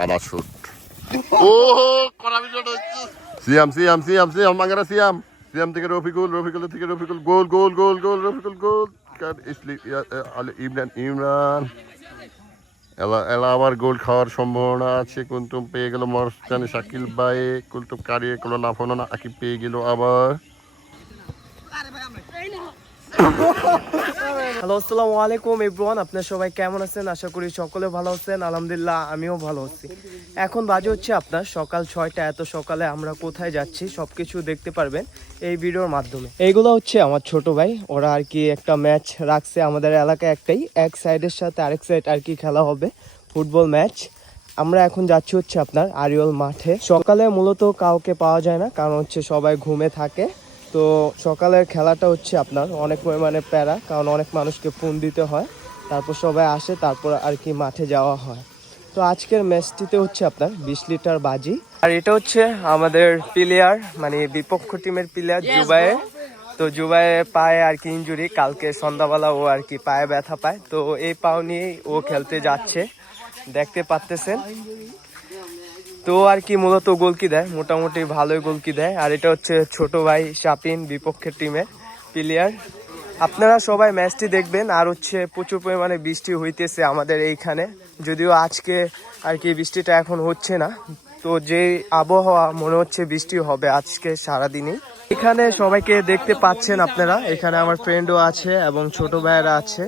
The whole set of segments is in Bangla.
Parachute. Oh, kora video Siam, Siam, Siam, Siam, Mangara Siam. Siam থেকে রফিকুল, রফিকুল থেকে রফিকুল, গোল গোল গোল গোল রফিকুল গোল। কার ইসলি ইমরান এলা আবার গোল খাওয়ার সম্ভাবনা আছে। কুলতুম পেয়ে গেল মরজানি শাকিল ভাই, কুলতুম কারিয়ে করলো লাফানো না, আকিব পেয়ে গেল আবার। হ্যালো, আসসালামু আলাইকুম এভরিওয়ান। আপনারা সবাই কেমন আছেন? আশা করি সকলে ভালো আছেন। আলহামদুলিল্লাহ আমিও ভালো আছি। এখন বাজে হচ্ছে আপনার সকাল 6টা। এত সকালে আমরা কোথায় যাচ্ছি সবকিছু দেখতে পারবেন এই ভিডিওর মাধ্যমে। এইগুলো হচ্ছে আমার ছোট ভাই, ওরা আর কি একটা ম্যাচ রাখছে আমাদের এলাকায় একটাই, এক সাইডের সাথে আরেক সাইড আর কি খেলা হবে ফুটবল ম্যাচ। আমরা এখন যাচ্ছি হচ্ছে আপনার আরিয়ল মাঠে। সকালে মূলত কাউকে পাওয়া যায় না, কারণ হচ্ছে সবাই ঘুমে থাকে। তো সকালের খেলাটা হচ্ছে আপনার অনেক পরিমাণে প্যারা, কারণ অনেক মানুষকে ফোন দিতে হয়, তারপর সবাই আসে, তারপর আর কি মাঠে যাওয়া হয়। তো আজকের ম্যাচটিতে হচ্ছে আপনার 20 লিটার বাজি। আর এটা হচ্ছে আমাদের প্লেয়ার, মানে বিপক্ষ টিমের প্লেয়ার জুবাইর। তো জুবাইয়ের পায়ে আর কি ইঞ্জুরি, কালকে সন্ধ্যাবেলা ও আর কি পায়ে ব্যথা পায়, তো এই পাও নিয়েই ও খেলতে যাচ্ছে, দেখতে পাচ্তেছেন। তো আর কি মূলত গোলকি দেয়, মোটামুটি ভালোই গোলকি দেয়। আর এটা হচ্ছে ছোট ভাই শাপিন, বিপক্ষের টিমের প্লেয়ার। আপনারা সবাই ম্যাচটি দেখবেন। আর হচ্ছে প্রচুর পরিমাণে বৃষ্টি হইতেছে আমাদের এইখানে, যদিও আজকে আর কি বৃষ্টিটা এখন হচ্ছে না। তো যে আবহাওয়া, মনে হচ্ছে বৃষ্টি হবে আজকে সারাদিনই। এখানে সবাইকে দেখতে পাচ্ছেন আপনারা, এখানে আমার ফ্রেন্ডও আছে এবং ছোট ভাইয়েরা আছে।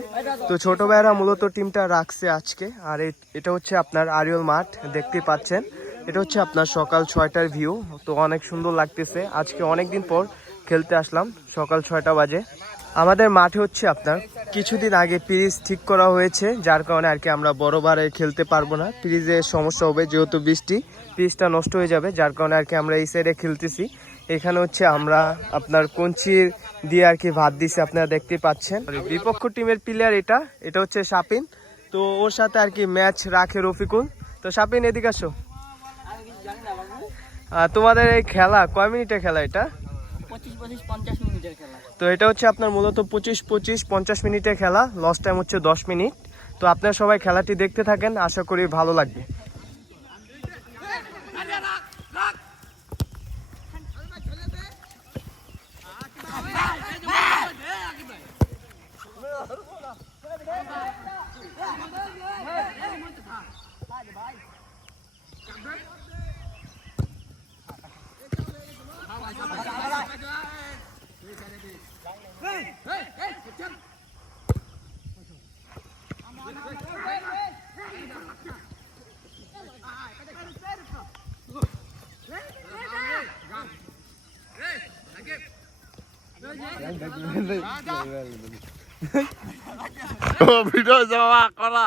তো ছোট ভাইয়েরা মূলত টিমটা রাখছে আজকে। আর এটা হচ্ছে আপনার আরিয়ল মাঠ, দেখতে পাচ্ছেন। এটা হচ্ছে আপনার সকাল 6টার ভিউ। তো অনেক সুন্দর লাগতেছে, আজকে অনেকদিন পর খেলতে আসলাম সকাল 6টা বাজে। আমাদের মাঠে হচ্ছে আপনার কিছুদিন আগে পিচ ঠিক করা হয়েছে, যার কারণে আর কি আমরা বড়বারে খেলতে পারবো না, পিচের সমস্যা হবে, যেহেতু বৃষ্টি পিচটা নষ্ট হয়ে যাবে, যার কারণে আর কি আমরা এই সাইডে খেলতেছি। এখানে হচ্ছে আমরা আপনার কঞ্চির দিয়ে আর কি ভাত দিছি, আপনারা দেখতে পাচ্ছেন। বিপক্ষ টিমের প্লেয়ার এটা হচ্ছে শাপিন। তো ওর সাথে আর কি ম্যাচ রাখে রফিকুল। তো শাপিন এদিকে আসো। তোমাদের এই খেলা কয় মিনিটের খেলা? এটা 25-50 মিনিটের খেলা। তো এটা হচ্ছে আপনার মূলত 25-50 মিনিটের খেলা, লস টাইম হচ্ছে 10 মিনিট। তো আপনারা সবাই খেলাটি দেখতে থাকেন, আশা করি ভালো লাগবে। ভিডিও জমা করা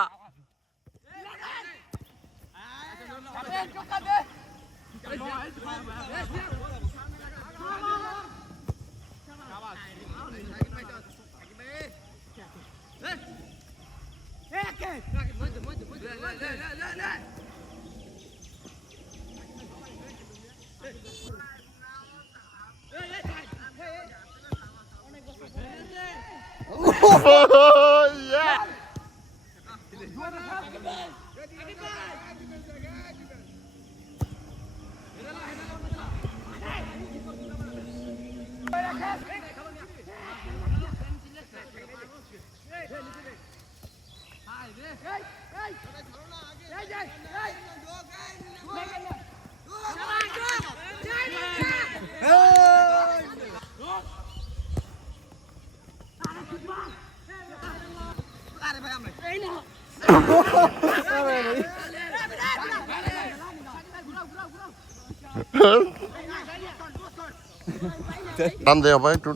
টান দেওয়া ভাই একটু।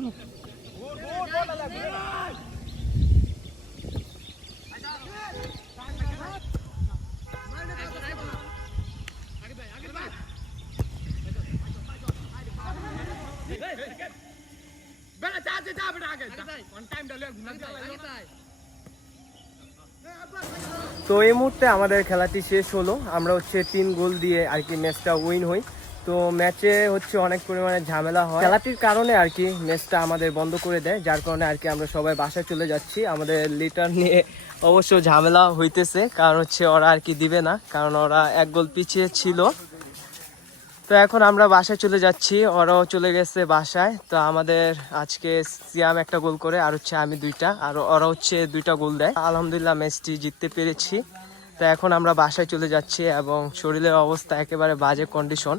তো এই মুহূর্তে আমাদের খেলাটি শেষ হলো, আমরা হচ্ছে 3 গোল দিয়ে আর কি ম্যাচটা উইন হই। তো ম্যাচে হচ্ছে অনেক পরিমাণে ঝামেলা হয়, খেলাটির কারণে আর কি ম্যাচটা আমাদের বন্ধ করে দেয়, যার কারণে আর কি আমরা সবাই বাসায় চলে যাচ্ছি। আমাদের লিটার নিয়ে অবশ্য ঝামেলা হইতেছে, কারণ হচ্ছে ওরা আর কি দিবে না, কারণ ওরা 1 গোল পিছিয়ে ছিল। তো এখন আমরা বাসায় চলে যাচ্ছি, ওরাও চলে গেছে বাসায়। তো আমাদের আজকে সিয়াম 1টা গোল করে, আর হচ্ছে আমি 2টা, আর ওরা হচ্ছে 2টা গোল দেয়। আলহামদুলিল্লাহ ম্যাচটি জিততে পেরেছি। তো এখন আমরা বাসায় চলে যাচ্ছি এবং শরীরের অবস্থা একেবারে বাজে কন্ডিশন,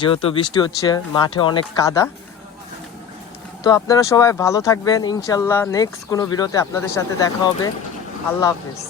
যেহেতু বৃষ্টি হচ্ছে, মাঠে অনেক কাদা। তো আপনারা সবাই ভালো থাকবেন, ইনশাল্লাহ নেক্সট কোনো ভিডিওতে আপনাদের সাথে দেখা হবে। আল্লাহ হাফেজ।